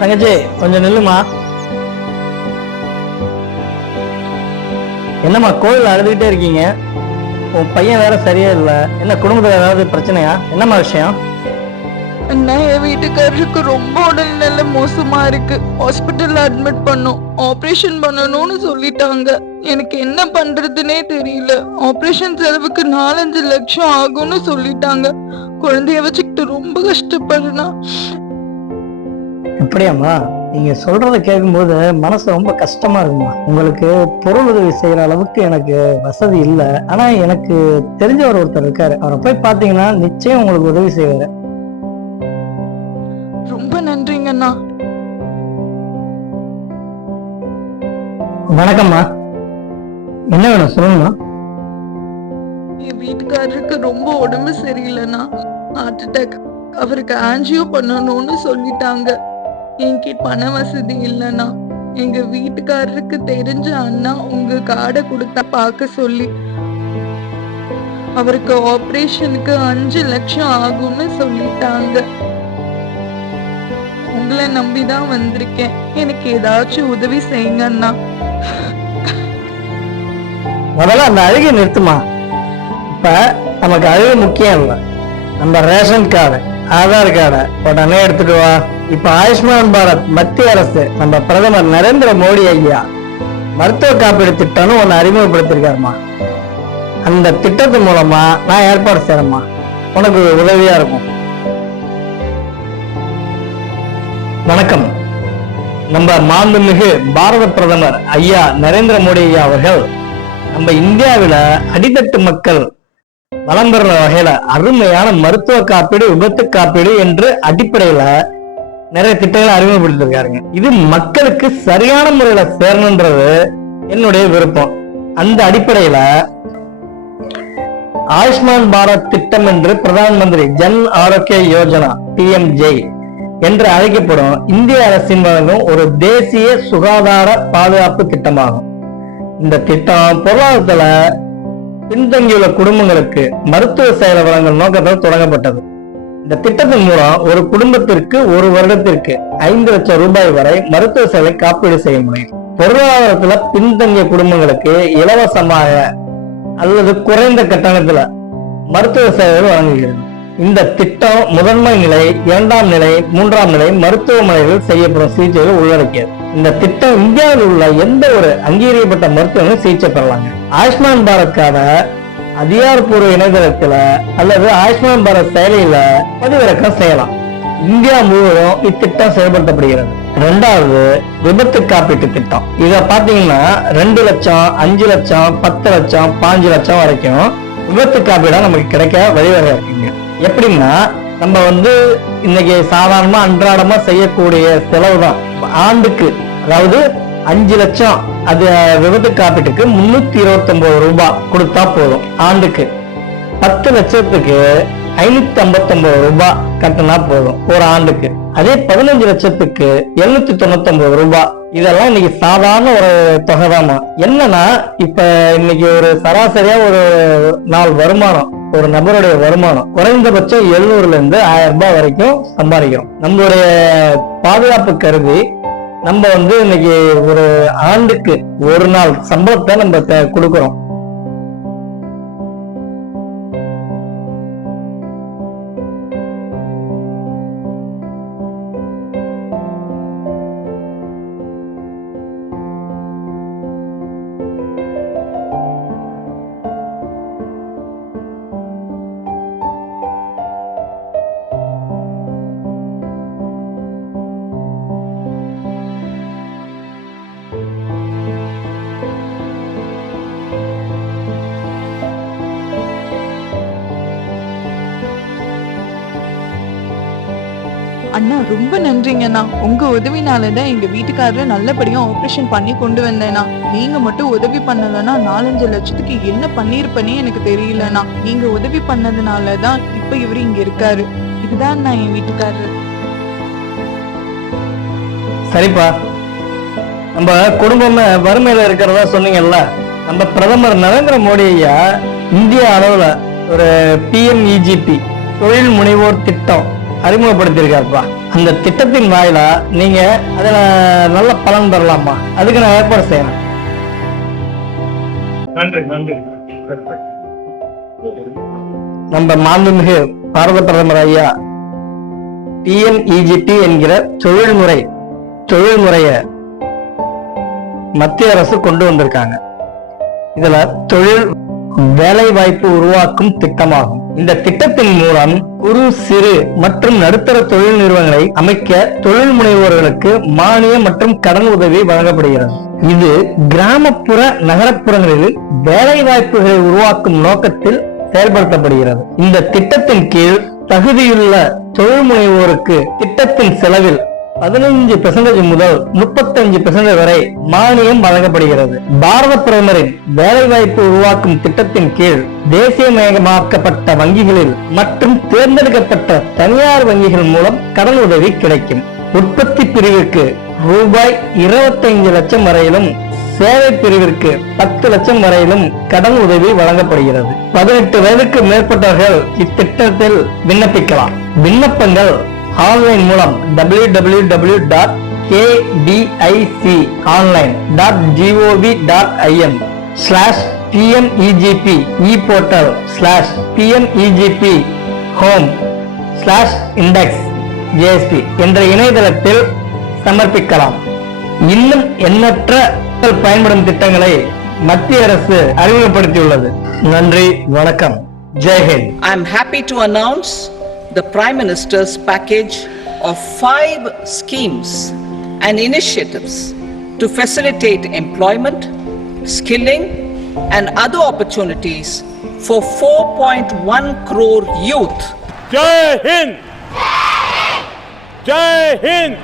தங்கச்சி கொஞ்சம் நில்லுமா. என்னம்மா கோயில் அழுதுகிட்டே இருக்கீங்க? உன் பையன் வேற சரியா இல்ல, என்ன குடும்பத்துல ஏதாவது பிரச்சனையா? என்னம்மா விஷயம்? அண்ணா, என் வீட்டுக்காரருக்கு ரொம்ப உடல்நிலை மோசமா இருக்கு. ஹாஸ்பிட்டல்ல அட்மிட் பண்ணும், ஆபரேஷன் பண்ணணும்னு சொல்லிட்டாங்க. எனக்கு என்ன பண்றதுன்னே தெரியல. ஆபரேஷன் செலவுக்கு 4-5 லட்சம் ஆகும்னு சொல்லிட்டாங்க. குழந்தைய வச்சுக்கிட்டு ரொம்ப கஷ்டப்படுறேன். அப்படியாம்மா? நீங்க சொல்றத கேட்கும்போது மனசு ரொம்ப கஷ்டமா இருக்குமா. உங்களுக்கு பொருள் உதவி செய்யற அளவுக்கு எனக்கு வசதி இல்ல, ஆனா எனக்கு தெரிஞ்சவர் ஒருத்தர் இருக்காரு. அவரை போய் பாத்தீங்கன்னா நிச்சயம் உங்களுக்கு உதவி செய்வாரு. ரொம்ப நன்றிங்கண்ணா. வணக்கம்மா. என்ன வேணும் சொல்லுங்கம்மா. என் வீட்டுக்காரருக்கு ரொம்ப உடம்பு சரியில்லைண்ணா. Heart attack. அவருக்கு ஆன்ஜியோ பண்ணணும்னு சொல்லிட்டாங்க. என்கிட்ட பண வசதி இல்லைண்ணா. எங்க வீட்டுக்காரருக்கு தெரிஞ்ச அண்ணா உங்க கார்டை கொடுத்தா பார்க்க சொல்லி, அவருக்கு ஆபரேஷனுக்கு 5 லட்சம் ஆகும்னு சொல்லிட்டாங்க. உங்களை நம்பிதான் வந்திருக்கேன். எனக்கு ஏதாச்சும் உதவி செய்யுங்க அண்ணா. முதல்ல அந்த அழுகை நிறுத்துமா. இப்ப நமக்கு அழுகை முக்கியம் இல்ல, நம்ம ரேஷன் கார்டு, ஆதார் கார்டை உடனே எடுத்துட்டு வா. இப்ப ஆயுஷ்மான் பாரத் மத்திய அரசு நம்ம பிரதமர் நரேந்திர மோடி ஐயா மருத்துவ காப்பீடு திட்டம்னு ஒண்ணு அறிமுகப்படுத்திருக்காருமா. அந்த திட்டத்து மூலமா நான் ஏற்பாடு செய்யறேம்மா, உனக்கு உதவியா இருக்கும். வணக்கம். நம்ம மாண்புமிகு பாரத பிரதமர் ஐயா நரேந்திர மோடி ஐயா அவர்கள் நம்ம இந்தியாவில அடித்தட்டு மக்கள் வளம் பெற வகையில அருமையான மருத்துவ காப்பீடு, விபத்து காப்பீடு என்று அடிப்படையில நிறைய திட்டங்களை அறிமுகப்படுத்திருக்காருங்க. இது மக்களுக்கு சரியான முறையில சேரணுன்றது என்னுடைய விருப்பம். அந்த அடிப்படையில ஆயுஷ்மான் பாரத் திட்டம் என்று பிரதான் மந்திரி ஜன் ஆரோக்கிய யோஜனா PMJ என்று அழைக்கப்படும் இந்திய அரசின் வழங்கும் ஒரு தேசிய சுகாதார பாதுகாப்பு திட்டமாகும். இந்த திட்டம் பொருளாதாரத்துல பின்தங்கியுள்ள குடும்பங்களுக்கு மருத்துவ சேவை வழங்கும் நோக்கத்தில் தொடங்கப்பட்டது. இந்த திட்டத்தின் மூலம் ஒரு குடும்பத்திற்கு ஒரு வருடத்திற்கு 5 லட்சம் ரூபாய் வரை மருத்துவ சேவை காப்பீடு செய்ய முடியும். பொருளாதாரத்துல பின்தங்கிய குடும்பங்களுக்கு இலவசமாக அல்லது குறைந்த கட்டணத்துல மருத்துவ சேவைகள் வழங்குகிறது. இந்த திட்டம் முதன்மை நிலை, 2ஆம் நிலை, 3ஆம் நிலை மருத்துவமனைகளில் செய்யப்படும் சிகிச்சைகள் உள்ளடக்கியது. இந்த திட்டம் இந்தியாவில் உள்ள எந்த ஒரு அங்கீகரிக்கப்பட்ட மருத்துவமனையும் சிகிச்சை பெறலாங்க. ஆயுஷ்மான் பாரத்கான அதிகாரப்பூர்வ இணையதளத்துல அல்லது ஆயுஷ்மான் பாரத் செயலியில பதிவிறக்கம் செய்யலாம். இந்தியா முழுவதும் இத்திட்டம் செயல்படுத்தப்படுகிறது. 2வது விபத்து காப்பீட்டு திட்டம். இத பாத்தீங்கன்னா 2 லட்சம், 5 லட்சம், 10 லட்சம், 5 லட்சம் வரைக்கும் விபத்து காப்பீடா நமக்கு கிடைக்க வழிவகை இருக்குங்க. எப்படின்னா, நம்ம இன்னைக்கு சாதாரணமா அன்றாடமா செய்யக்கூடிய செலவு தான் ஆண்டுக்கு, அதாவது 5 லட்சம் அது விபத்து காப்பீட்டுக்கு 329 ரூபாய் கொடுத்தா போதும் ஆண்டுக்கு. 10 லட்சத்துக்கு 559 ரூபாய் கட்டினா போதும் ஒரு ஆண்டுக்கு. அதே 15 லட்சத்துக்கு 799 ரூபாய். இதெல்லாம் இன்னைக்கு சாதாரண ஒரு தொகைதாமா. என்னன்னா, இப்ப இன்னைக்கு ஒரு சராசரியா ஒரு நாள் வருமானம், ஒரு நபருடைய வருமானம் குறைந்தபட்சம் 700 இருந்து 1000 ரூபாய் வரைக்கும் சம்பாதிக்கிறோம். நம்மளுடைய பாதுகாப்பு கருதி நம்ம இன்னைக்கு ஒரு ஆண்டுக்கு ஒரு நாள் சம்பளத்தை நம்ம கொடுக்கிறோம். அண்ணா, ரொம்ப நன்றிங்கண்ணா. உங்க உதவினாலதான் எங்க வீட்டுக்காரரை நல்லபடியா ஆபரேஷன் பண்ணி கொண்டு வந்தேண்ணா. நீங்க மட்டும் உதவி பண்ணலன்னா 4-5 லட்சத்துக்கு என்ன பண்ணிருப்பேனே எனக்கு தெரியலண்ணா. நீங்க உதவி பண்ணதுனாலதான் இப்ப இவரு இங்க இருக்காரு. இதுதான் நான் என் வீட்டுக்காரரு. சரிப்பா, நம்ம குடும்பமே வறுமையில இருக்கிறதா சொன்னீங்கல்ல. நம்ம பிரதமர் நரேந்திர மோடி ஐயா இந்திய அளவுல ஒரு PMEGP தொழில் முனைவோர் திட்டம் அறிமுகப்படுத்தியிருக்காருப்பா. அந்த திட்டத்தின் வாயிலா நீங்க அதுல நல்ல பலன் பெறலாமா? அதுக்கு நான் ஏற்பாடு செய்யறேன். நன்றி நன்றி. நம்ம மாண்புமிகு பாரத பிரதமர் ஐயா PMEGP என்கிற தொழில்முறைய மத்திய அரசு கொண்டு வந்திருக்காங்க. இதுல தொழில் வேலை வாய்ப்பு உருவாக்கும் திட்டமாகும். இந்த திட்டத்தின் மூலம் குறு சிறு மற்றும் நடுத்தர தொழில் நிறுவனங்களை அமைக்க தொழில் முனைவோர்களுக்கு மானியம் மற்றும் கடன் உதவி வழங்கப்படுகிறது. இது கிராமப்புற நகரப்புறங்களில் வேலை வாய்ப்புகளை உருவாக்கும் நோக்கத்தில் செயல்படுத்தப்படுகிறது. இந்த திட்டத்தின் கீழ் தகுதியுள்ள தொழில் முனைவோருக்கு திட்டத்தின் செலவில் 15% முதல் 35% வரை மானியம் வழங்கப்படுகிறது. பாரத பிரதமரின் வேலைவாய்ப்பு உருவாக்கும் திட்டத்தின் கீழ் தேசியமயமாக்கப்பட்ட வங்கிகளில் மற்றும் தேர்ந்தெடுக்கப்பட்ட தனியார் வங்கிகள் மூலம் கடன் உதவி கிடைக்கும். உற்பத்தி பிரிவிற்கு ரூபாய் 25 லட்சம் வரையிலும், சேவை பிரிவிற்கு 10 லட்சம் வரையிலும் கடன் உதவி வழங்கப்படுகிறது. 18 வயதுக்கு மேற்பட்டவர்கள் இத்திட்டத்தில் விண்ணப்பிக்கலாம். விண்ணப்பங்கள் ஆன்லைன் மூலம் www.kdiconline.gov.in/PMEGP ePortal/PMEGP Home/Index-JSP என்ற இணையதளத்தில் சமர்ப்பிக்கலாம். இன்னும் எண்ணற்ற பயன்படும் திட்டங்களை மத்திய அரசு அறிமுகப்படுத்தியுள்ளது. நன்றி, வணக்கம், ஜெய்ஹிந்த். I am happy to announce the Prime Minister's package of 5 schemes and initiatives to facilitate employment, skilling and other opportunities for 4.1 crore youth. Jai Hind! Jai Hind!